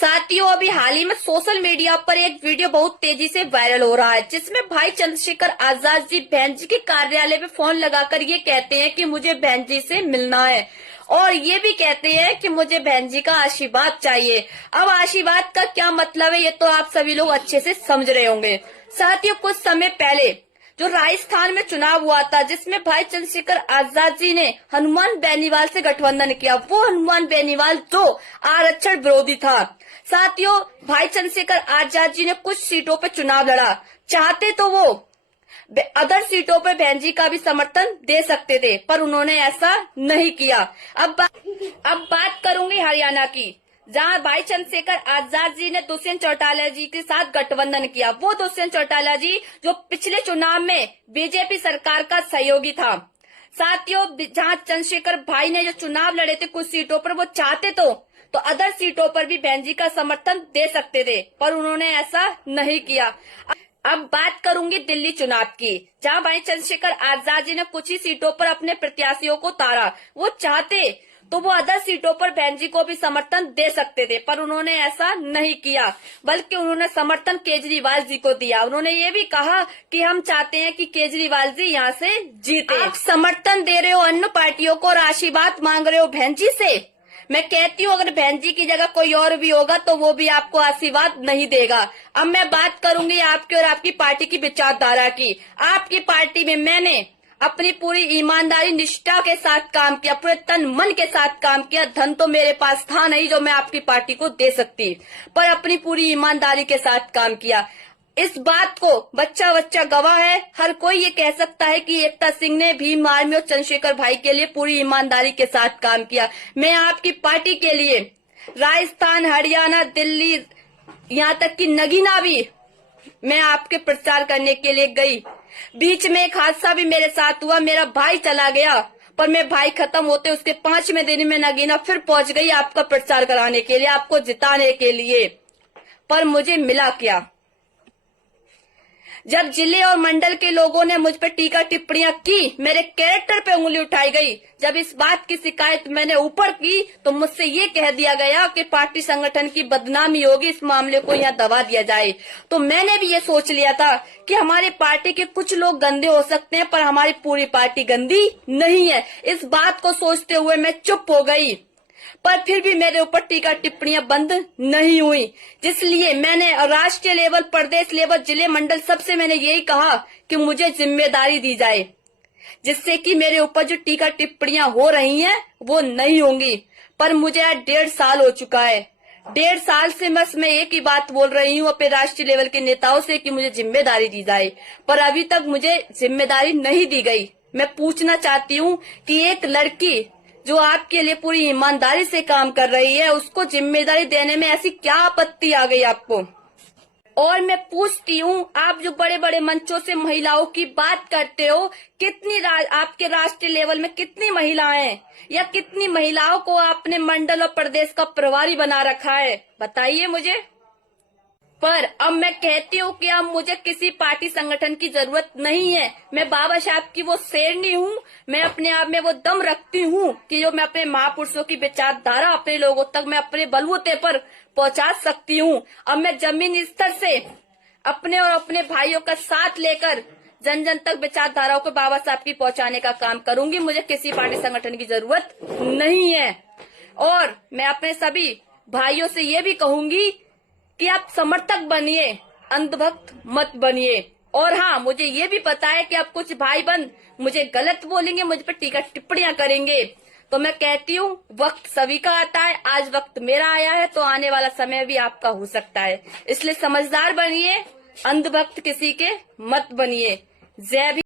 साथियों, अभी हाल ही में सोशल मीडिया पर एक वीडियो बहुत तेजी से वायरल हो रहा है, जिसमें भाई चंद्रशेखर आजाद जी बहन जी के कार्यालय में फोन लगाकर ये कहते हैं कि मुझे बहन जी से मिलना है और ये भी कहते हैं कि मुझे बहन जी का आशीर्वाद चाहिए। अब आशीर्वाद का क्या मतलब है, ये तो आप सभी लोग अच्छे से समझ रहे होंगे। साथियों, कुछ समय पहले जो राजस्थान में चुनाव हुआ था, जिसमें भाई चंद्रशेखर आजाद जी ने हनुमान बेनीवाल से गठबंधन किया, वो हनुमान बेनीवाल जो आरक्षण विरोधी था। साथियों, भाई चंद्रशेखर आजाद जी ने कुछ सीटों पर चुनाव लड़ा, चाहते तो वो अदर सीटों पर बहन जी का भी समर्थन दे सकते थे, पर उन्होंने ऐसा नहीं किया। अब बात करूंगी हरियाणा की, जहां भाई चंद्रशेखर आजाद जी ने दुष्यंत चौटाला जी के साथ गठबंधन किया। वो दुष्यंत चौटाला जी जो पिछले चुनाव में बीजेपी सरकार का सहयोगी था। साथियों, जहां चंद्रशेखर भाई ने जो चुनाव लड़े थे कुछ सीटों पर, वो चाहते तो अदर सीटों पर भी बहन जी का समर्थन दे सकते थे, पर उन्होंने ऐसा नहीं किया। अब बात करूंगी दिल्ली चुनाव की, जहां भाई चंद्रशेखर आजाद जी ने कुछ ही सीटों पर अपने प्रत्याशियों को उतारा। वो चाहते तो वो अदर सीटों पर बहन जी को भी समर्थन दे सकते थे, पर उन्होंने ऐसा नहीं किया, बल्कि उन्होंने समर्थन केजरीवाल जी को दिया। उन्होंने ये भी कहा कि हम चाहते हैं कि केजरीवाल जी यहाँ से जीते। आप समर्थन दे रहे हो अन्य पार्टियों को और आशीर्वाद मांग रहे हो बहन जी से। मैं कहती हूँ, अगर बहन जी की जगह कोई और भी होगा तो वो भी आपको आशीर्वाद नहीं देगा। अब मैं बात करूंगी आपकी और आपकी पार्टी की विचारधारा की। आपकी पार्टी में मैंने अपनी पूरी ईमानदारी निष्ठा के साथ काम किया, पूरे तन मन के साथ काम किया। धन तो मेरे पास था नहीं जो मैं आपकी पार्टी को दे सकती, पर अपनी पूरी ईमानदारी के साथ काम किया। इस बात को बच्चा बच्चा गवाह है। हर कोई ये कह सकता है कि एकता सिंह ने भीम आर्मी और चंद्रशेखर भाई के लिए पूरी ईमानदारी के साथ काम किया। मैं आपकी पार्टी के लिए राजस्थान, हरियाणा, दिल्ली, यहाँ तक कि नगीना भी मैं आपके प्रचार करने के लिए गई। बीच में एक हादसा भी मेरे साथ हुआ, मेरा भाई चला गया, पर मैं भाई खत्म होते उसके 5वें दिन में नगीना फिर पहुंच गई आपका प्रचार कराने के लिए, आपको जिताने के लिए। पर मुझे मिला क्या? जब जिले और मंडल के लोगों ने मुझ पर टीका टिप्पणियां की, मेरे कैरेक्टर पे उंगली उठाई गई। जब इस बात की शिकायत मैंने ऊपर की तो मुझसे ये कह दिया गया कि पार्टी संगठन की बदनामी होगी, इस मामले को यहाँ दबा दिया जाए। तो मैंने भी ये सोच लिया था कि हमारी पार्टी के कुछ लोग गंदे हो सकते हैं, पर हमारी पूरी पार्टी गंदी नहीं है। इस बात को सोचते हुए मैं चुप हो गई, पर फिर भी मेरे ऊपर टीका टिप्पणियां बंद नहीं हुई। जिसलिए मैंने राष्ट्रीय लेवल, प्रदेश लेवल, जिले, मंडल सबसे मैंने यही कहा कि मुझे जिम्मेदारी दी जाए, जिससे कि मेरे ऊपर जो टीका टिप्पणियां हो रही हैं वो नहीं होंगी। पर मुझे आज 1.5 साल हो चुका है। 1.5 साल से बस मैं एक ही बात बोल रही हूँ अपने राष्ट्रीय लेवल के नेताओं से कि मुझे जिम्मेदारी दी जाए, पर अभी तक मुझे जिम्मेदारी नहीं दी गई। मैं पूछना चाहती हूँ कि एक लड़की जो आपके लिए पूरी ईमानदारी से काम कर रही है, उसको जिम्मेदारी देने में ऐसी क्या आपत्ति आ गई आपको? और मैं पूछती हूँ, आप जो बड़े बड़े मंचों से महिलाओं की बात करते हो, कितनी आपके राष्ट्रीय लेवल में कितनी महिलाएं हैं, या कितनी महिलाओं को आपने मंडल और प्रदेश का प्रभारी बना रखा है, बताइए मुझे। पर अब मैं कहती हूँ कि अब मुझे किसी पार्टी संगठन की जरूरत नहीं है। मैं बाबा साहब की वो शेरनी हूँ। मैं अपने आप में वो दम रखती हूँ कि जो मैं अपने महापुरुषों की विचारधारा अपने लोगों तक मैं अपने बलबूते पर पहुँचा सकती हूँ। अब मैं जमीन स्तर से अपने और अपने भाइयों का साथ लेकर जन जन तक विचारधाराओं को बाबा साहब की पहुँचाने का काम करूंगी। मुझे किसी पार्टी संगठन की जरूरत नहीं है। और मैं अपने सभी भाइयों से ये भी कहूंगी कि आप समर्थक बनिए, अंधभक्त मत बनिए। और हाँ, मुझे ये भी पता है कि आप कुछ भाई बंद मुझे गलत बोलेंगे, मुझ पर टीका टिप्पणियां करेंगे, तो मैं कहती हूँ वक्त सभी का आता है। आज वक्त मेरा आया है तो आने वाला समय भी आपका हो सकता है। इसलिए समझदार बनिए, अंधभक्त किसी के मत बनिए। जय भी